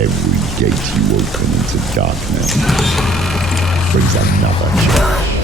Every gate you open into darkness brings another change.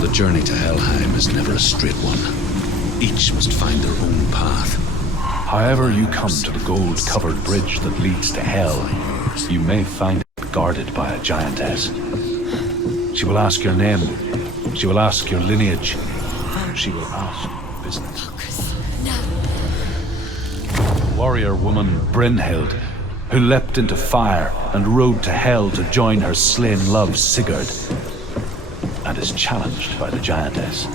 The journey to Helheim is never a straight one. Each must find their own path. However you come to the gold-covered bridge that leads to Hell, you may find it guarded by a giantess. She will ask your name. She will ask your lineage. She will ask business. Warrior woman Brynhild, who leapt into fire and rode to Hell to join her slain love Sigurd, and is challenged by the giantess.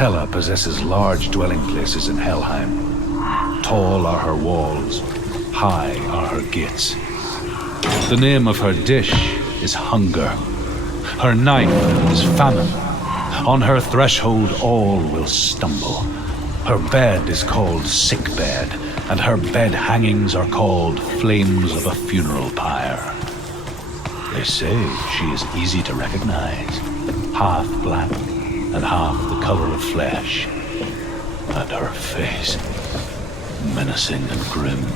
Hela possesses large dwelling places in Helheim. Tall are her walls, high are her gates. The name of her dish is hunger. Her knife is famine. On her threshold all will stumble. Her bed is called sick bed, and her bed hangings are called flames of a funeral pyre. They say she is easy to recognize, half black and half the color of flesh, and her face, menacing and grim.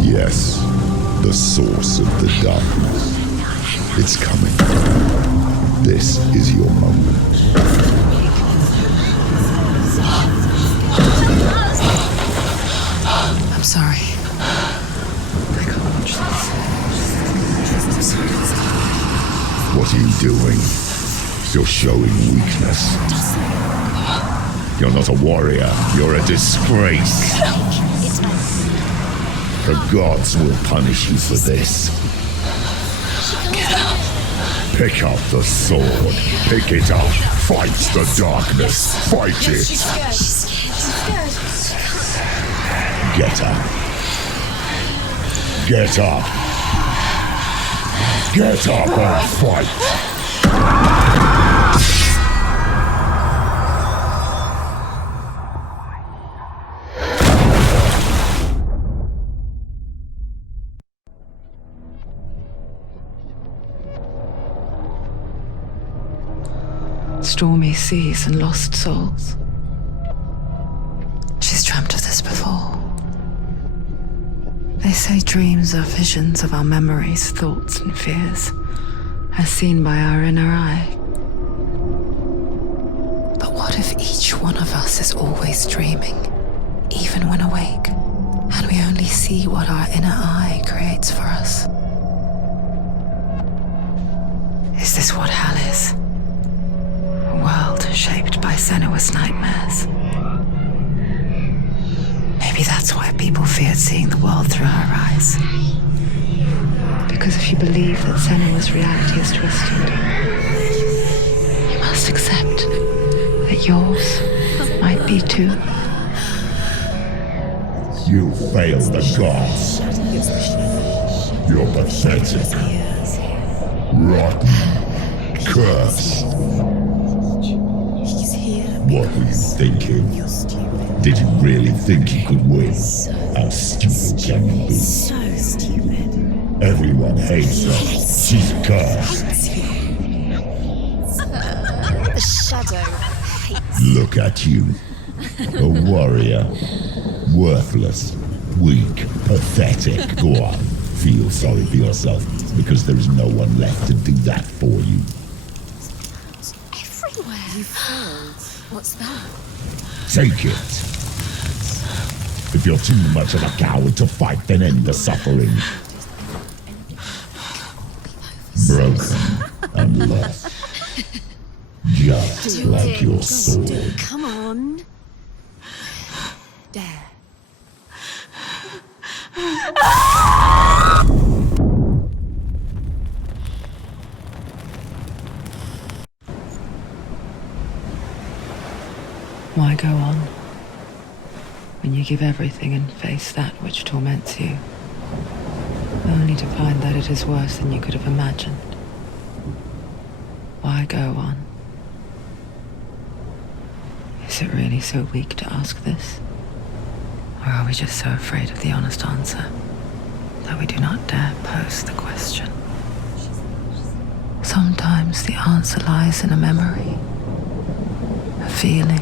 Yes, the source of the darkness. It's coming. This is your moment. I'm sorry. I can't watch this. What are you doing? You're showing weakness. You're not a warrior. You're a disgrace. The gods will punish you for this. Pick up the sword. Pick it up. Fight the darkness. Fight it. She's scared. Get up. Get up. Get up and fight. Stormy seas and lost souls. She's dreamt of this before. They say dreams are visions of our memories, thoughts, and fears, as seen by our inner eye. But what if each one of us is always dreaming, even when awake, and we only see what our inner eye creates for us? Is this what hell is? A world shaped by Senua's nightmares. Maybe that's why people feared seeing the world through her eyes. Because if you believe that Senua's reality is twisted, you must accept that yours might be too. You failed the gods. You're pathetic. Rotten. Cursed. What were you thinking? Did you really think you could win? How stupid can you be? So stupid. Everyone hates her. She's cursed. The shadow hates. Look at you. A warrior. Worthless. Weak. Pathetic. Go on. Feel sorry for yourself, because there is no one left to do that for you. Everywhere. You failed. What's that? Take it. If you're too much of a coward to fight, then end the suffering. Broken and lost. Just like your sword. Come on. Dare. Why go on when you give everything and face that which torments you, only to find that it is worse than you could have imagined? Why go on? Is it really so weak to ask this? Or are we just so afraid of the honest answer that we do not dare pose the question? Sometimes the answer lies in a memory, a feeling,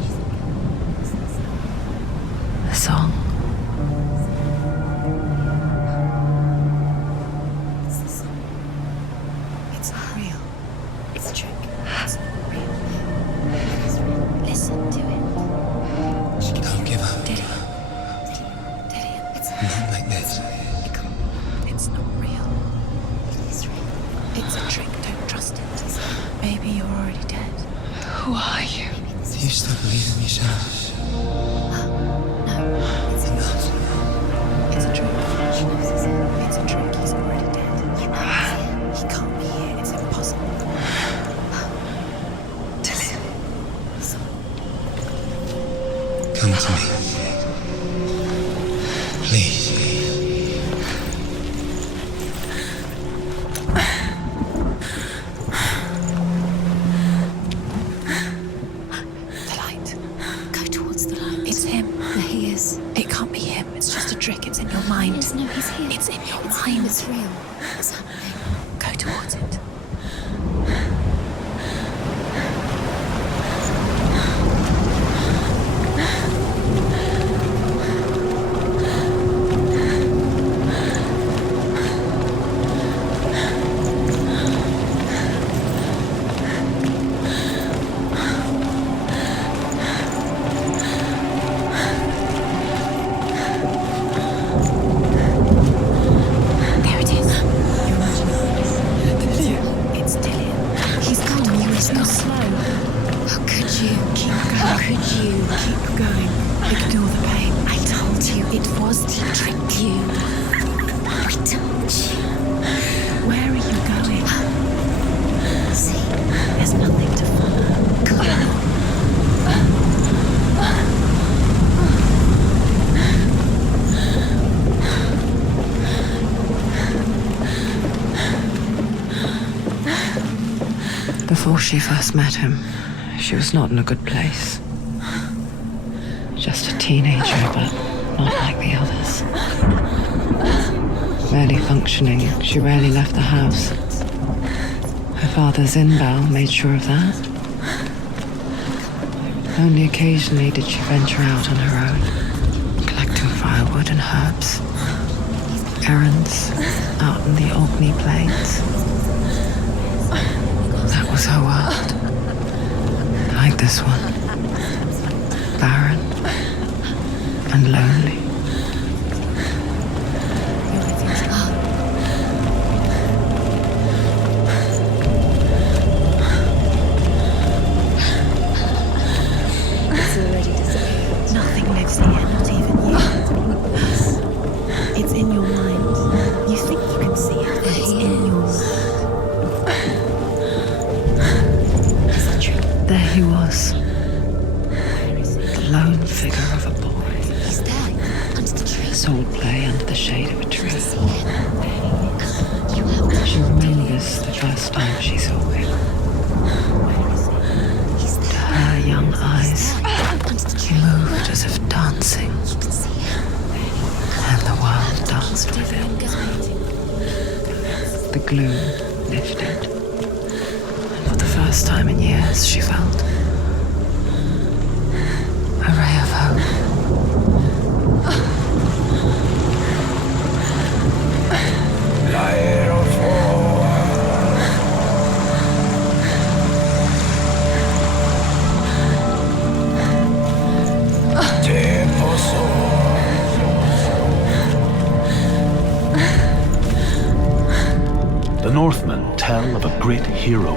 a song. It's not real. It's a trick. It's not real. Listen to it. Don't give up. Did it? It's Not like this. It's not real. It is real. It's a trick. Don't trust it. Maybe you're already dead. Who are you? Do you still believe in yourself? No, it's not. It's a trick. It's a trick. He's already dead. He can't be here. It's impossible. Come to me. Please. The light. Go towards the light. It's him. There he is. It can't be him. It's just a trick. It's in your mind. No, he's here. It's in your mind. It's real. It's happening. Go towards it. There it is. It's Dillian. He's gone. He's gone slow. How could you? Keep going. How could you? Keep going. Ignore the pain. I told you it was to trick you. I told you. Where are you going? See, there's nothing to follow. Go on. Before she first met him, she was not in a good place. Just a teenager, but not like the others. Barely functioning, she rarely left the house. Her father's inbow made sure of that. Only occasionally did she venture out on her own, collecting firewood and herbs. Errands out in the Orkney Plains. That was her world. Like this one. Barren and lonely. It's already disappeared. Nothing lives here, not even you. It's in your mind. You think you can see it, but it's in your mind. There he was. The lone figure of a boy. He's there, under the tree. Swordplay under the shade of a tree. You helped She remembers the first time she saw him. He's To there. her young eyes, Under the he tree. moved as if dancing, You can see him. and the world danced with him. The gloom lifted, and for the first time in years she felt a ray of hope. The Northmen tell of a great hero.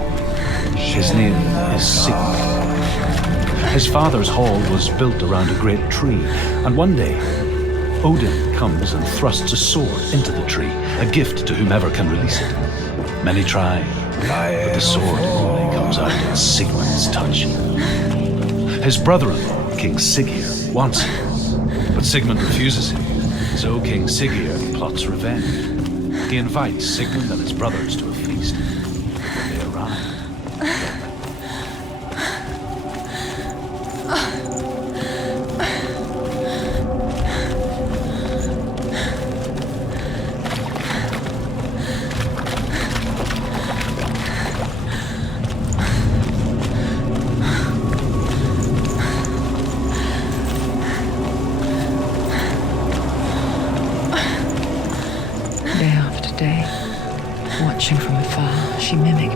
His name is Sigmund. His father's hall was built around a great tree, and one day, Odin comes and thrusts a sword into the tree, a gift to whomever can release it. Many try, but the sword only comes out in Sigmund's touch. His brother-in-law, King Siggeir, wants it, but Sigmund refuses him, so King Siggeir plots revenge. He invites Sigmund and his brothers to a feast. When they arrive,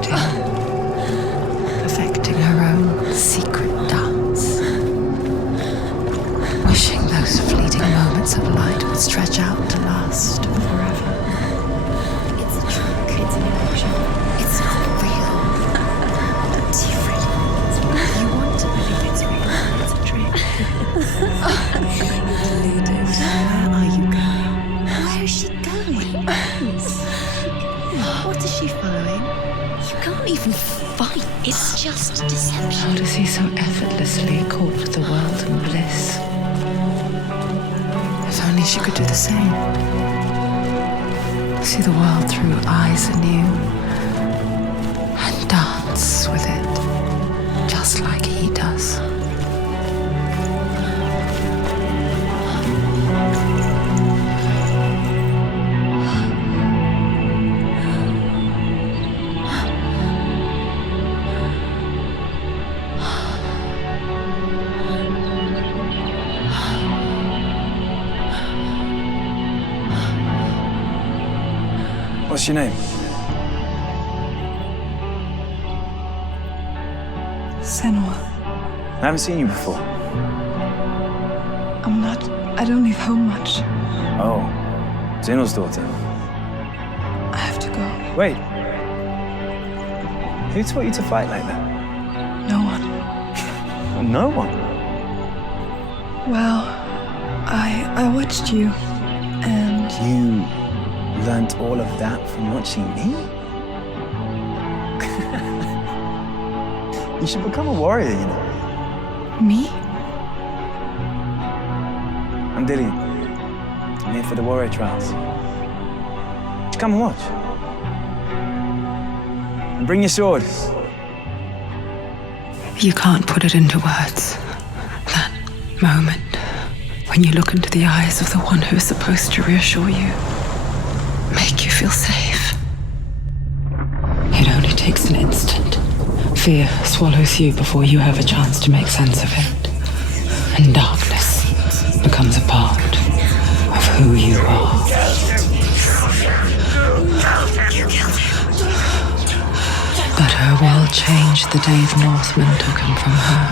waiting, perfecting her own secret dance, wishing those fleeting moments of light would stretch out to last forever. It's a trick. It's an illusion. It's not real. Different. You want to believe it's real. It's a trick. You're deluded. Where are you going? Where is she going? What is she following? You can't even fight. It's just deception. How does he so effortlessly court the world and bliss? If only she could do the same. See the world through eyes anew and dance with it, just like he does. What's your name? Senua. I haven't seen you before. I don't leave home much. Oh, Zeno's daughter. I have to go. Wait. Who taught you to fight like that? No one. No one. Well, I watched you, and You learnt all of that from watching me? You should become a warrior, you know. me? I'm Dillian. I'm here for the warrior trials. Just come and watch. And bring your sword. You can't put it into words. That moment when you look into the eyes of the one who is supposed to reassure you, make you feel safe. It only takes an instant. Fear swallows you before you have a chance to make sense of it. And darkness becomes a part of who you are. But her world changed the day the Northmen took him from her.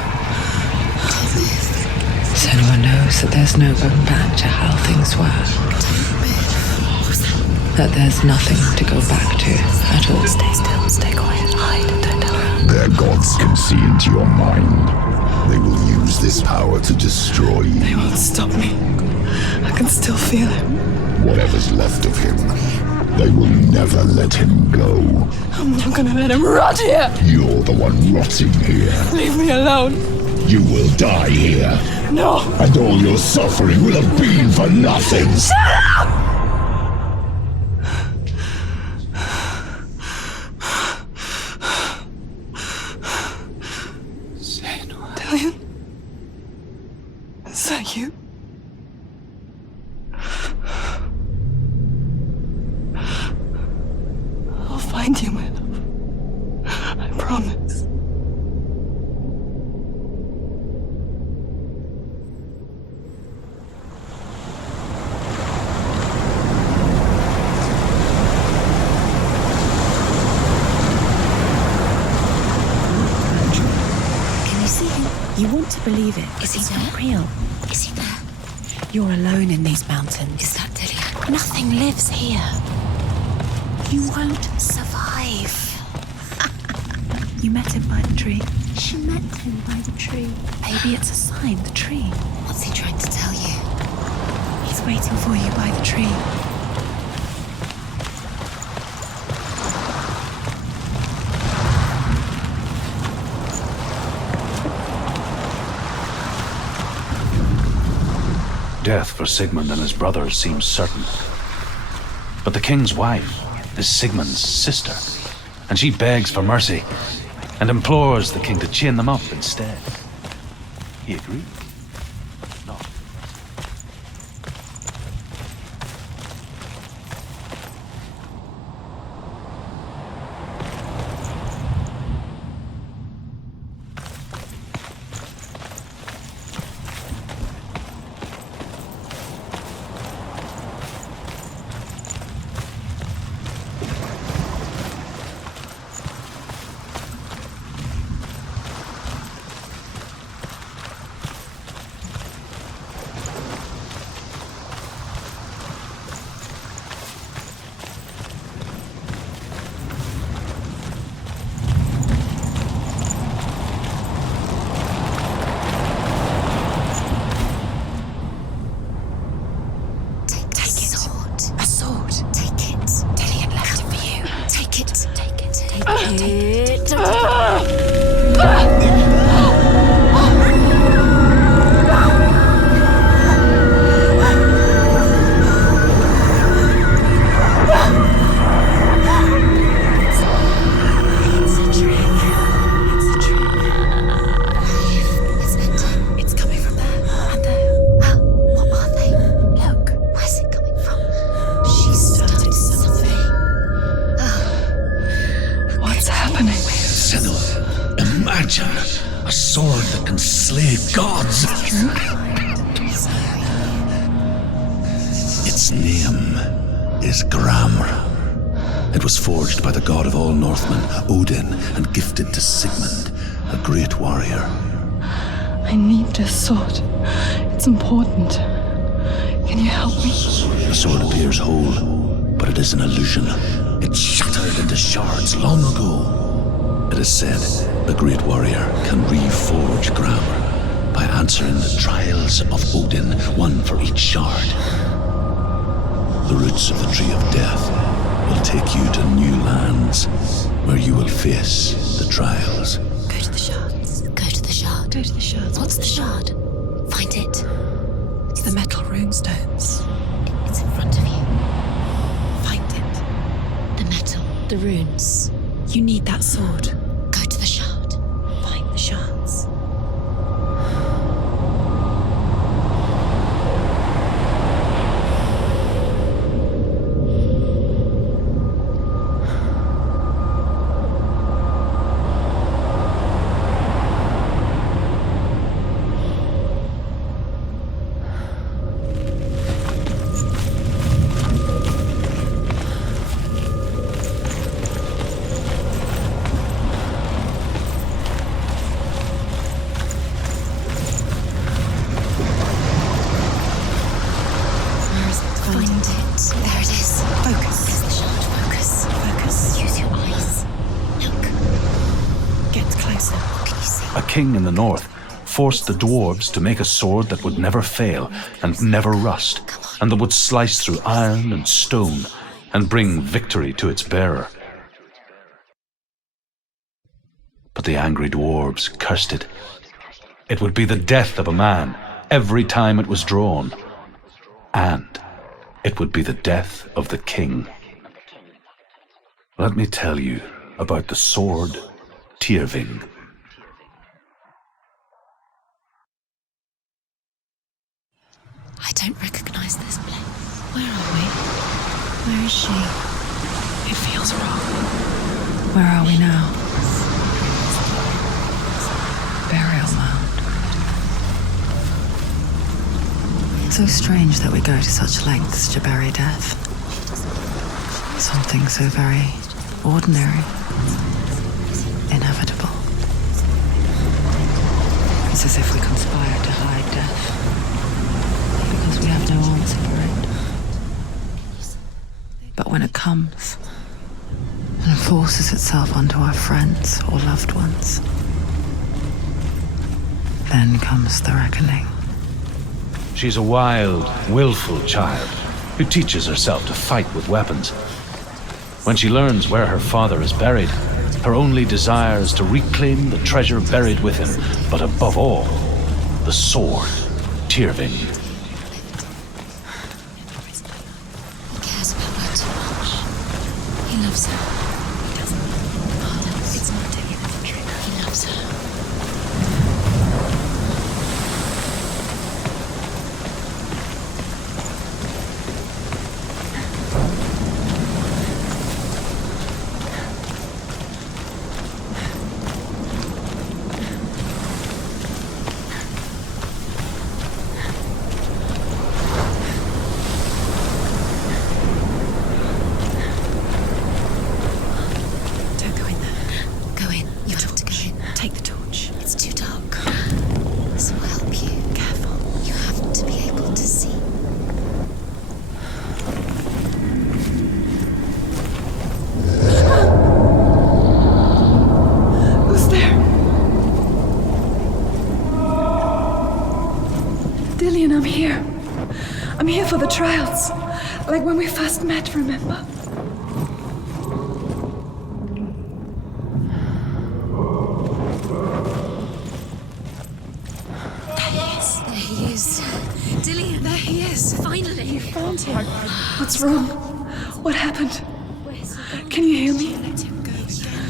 Senua knows that there's no going back to how things were. That there's nothing to go back to at all. Stay still, stay quiet, hide, don't tell her. Their gods can see into your mind. They will use this power to destroy They you. won't stop me. I can still feel him. Whatever's left of him, they will never let him go. I'm not gonna let him rot here. You're the one rotting here. Leave me alone. You will die here. No. And all your suffering will have been for nothing. Dillian? Is that you? I'll find you, my love. I promise. Can you see him? You want to believe it. Is he not real? Is he there? You're alone in these mountains. Is that Dillian? Nothing lives here. You won't survive. You met him by the tree. She met him by the tree. Maybe it's a sign, the tree. What's he trying to tell you? He's waiting for you by the tree. Death for Sigmund and his brothers seems certain. But the king's wife is Sigmund's sister, and she begs for mercy and implores the king to chain them up instead. He agrees. No. A sword that can slay gods. Its name is Gramr. It was forged by the god of all Northmen, Odin, and gifted to Sigmund, a great warrior. I need this sword. It's important. Can you help me? The sword appears whole, but it is an illusion. It shattered into shards long ago. It is said the great warrior can reforge Gramr by answering the trials of Odin, one for each shard. The roots of the Tree of Death will take you to new lands where you will face the trials. Go to the shards. Go to the shard. Go to the shards. What's the shard? Find it. It's the metal runestones. It's in front of you. Find it. The metal. The runes. You need that sword. Go to the shard. Find the shards. King in the north forced the dwarves to make a sword that would never fail and never rust, and that would slice through iron and stone and bring victory to its bearer. But the angry dwarves cursed it. It would be the death of a man every time it was drawn, and it would be the death of the king. Let me tell you about the sword Tyrving. I don't recognize this place. Where are we? Where is she? It feels wrong. Where are we now? Burial mound. So strange that we go to such lengths to bury death. Something so very ordinary, inevitable. It's as if we conspired to hide death. We have no answer for it. But when it comes and forces itself onto our friends or loved ones, then comes the reckoning. She's a wild, willful child who teaches herself to fight with weapons. When she learns where her father is buried, her only desire is to reclaim the treasure buried with him, but above all, the sword, Tyrving. I'm here for the trials, like when we first met, remember? You found him. What's wrong? What happened? Can you hear me? Let him go.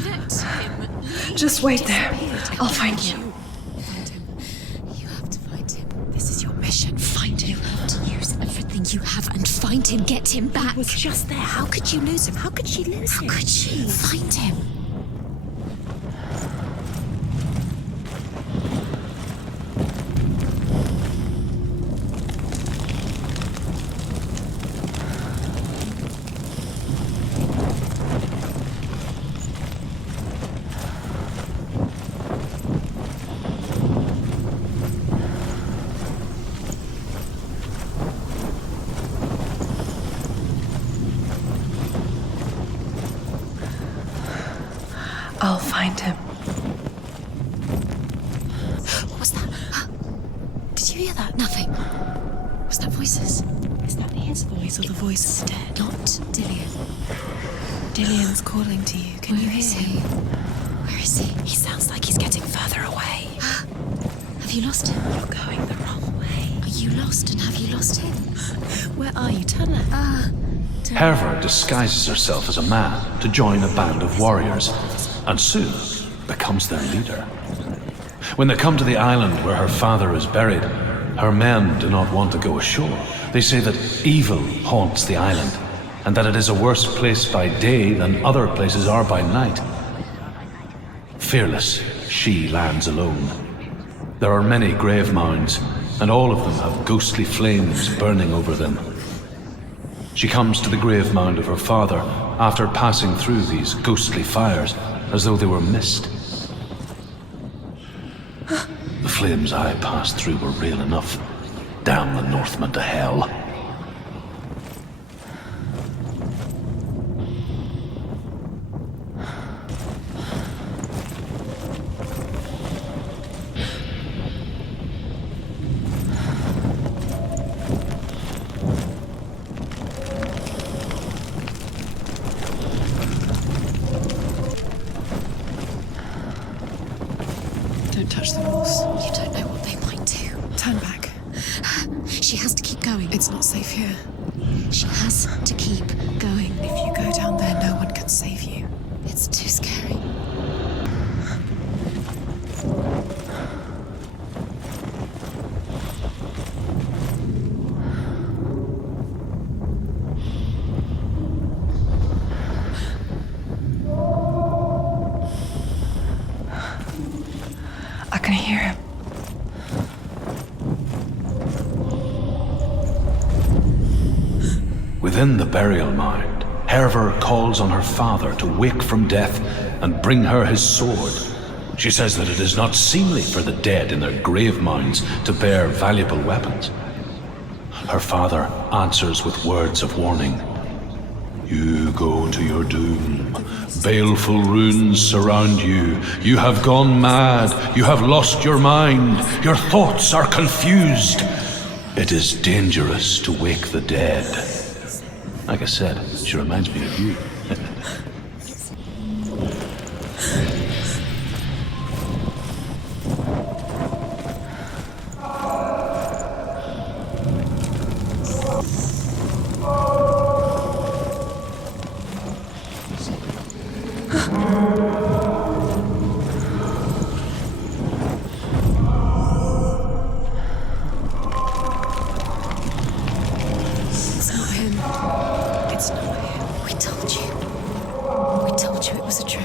Let him. Just wait there. I'll find you. Find him. You have to find him. This is your mission. Find him. You have to use everything you have and find him. Get him back. He was just there. How could you lose him? How could she lose him? How could she? Find him. I'll find him. What was that? Did you hear that? Nothing. Was that voices? Is that his voice or the voice of the dead? Not Dillian. Dillian's calling to you. Can you hear him? Where is he? He sounds like he's getting further away. Have you lost him? You're going the wrong way. Are you lost and have you lost him? Where are you? Tell her. Herva disguises herself as a man to join a band of warriors, and soon becomes their leader. When they come to the island where her father is buried, her men do not want to go ashore. They say that evil haunts the island, and that it is a worse place by day than other places are by night. Fearless, she lands alone. There are many grave mounds, and all of them have ghostly flames burning over them. She comes to the grave mound of her father after passing through these ghostly fires as though they were mist. The flames I passed through were real enough. Damn the Northmen to hell. Don't touch the walls. You don't know what they might do. Turn back. She has to keep going. It's not safe here. She has to keep going. If you go down there, no one can save you. It's too scary. I can hear him. Within the burial mound, Herva calls on her father to wake from death and bring her his sword. She says that it is not seemly for the dead in their grave mounds to bear valuable weapons. Her father answers with words of warning. You go to your doom. Baleful runes surround you. You have gone mad. You have lost your mind. Your thoughts are confused. It is dangerous to wake the dead. Like I said, she reminds me of you. It's not him. It's not him. We told you. We told you it was a trick.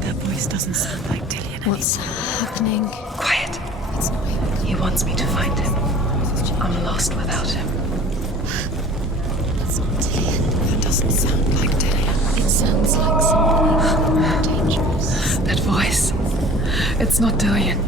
That voice doesn't sound like Dillian anymore. What's happening? Quiet. It's not him. He wants me to find him. I'm lost without him. It's not Dillian. That doesn't sound like Dillian. It sounds like something more dangerous. That voice. It's not Dillian.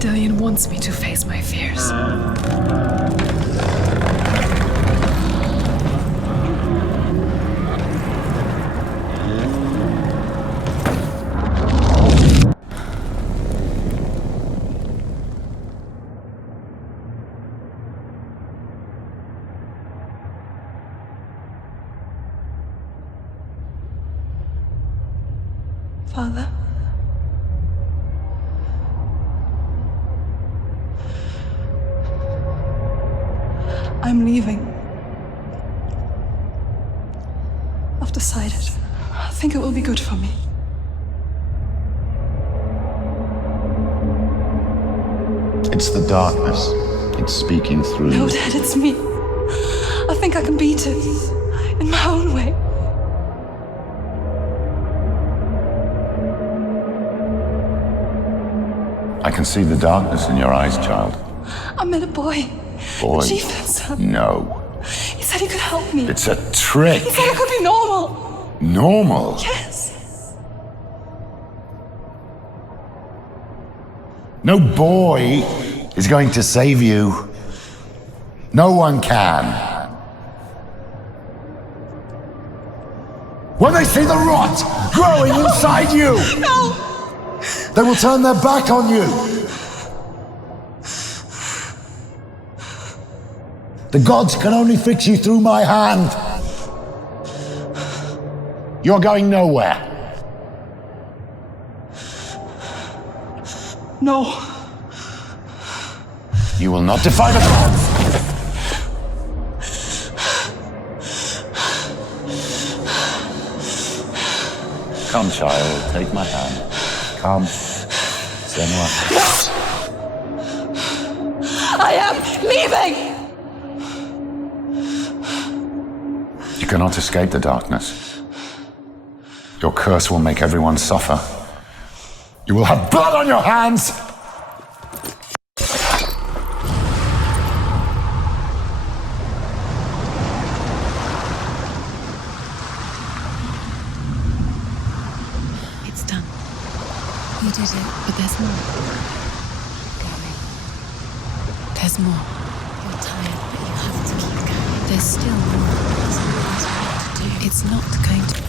Dillion wants me to face my fears. Father? I'm leaving. I've decided. I think it will be good for me. It's the darkness. It's speaking through No, you. Dad, it's me. I think I can beat it. In my own way. I can see the darkness in your eyes, child. I met a boy. Boy. The chieftain's son. No. He said he could help me. It's a trick. He said I could be normal. Normal? Yes. No boy is going to save you. No one can. When they see the rot growing inside you, No! they will turn their back on you. The gods can only fix you through my hand. You're going nowhere. No. You will not defy the gods. Come, child, take my hand. Come, Senua. I am leaving! You cannot escape the darkness. Your curse will make everyone suffer. You will have blood on your hands! It's done. You did it, but there's more. Going. There's more. You're tired, but you have to keep going. There's still more. It's not going to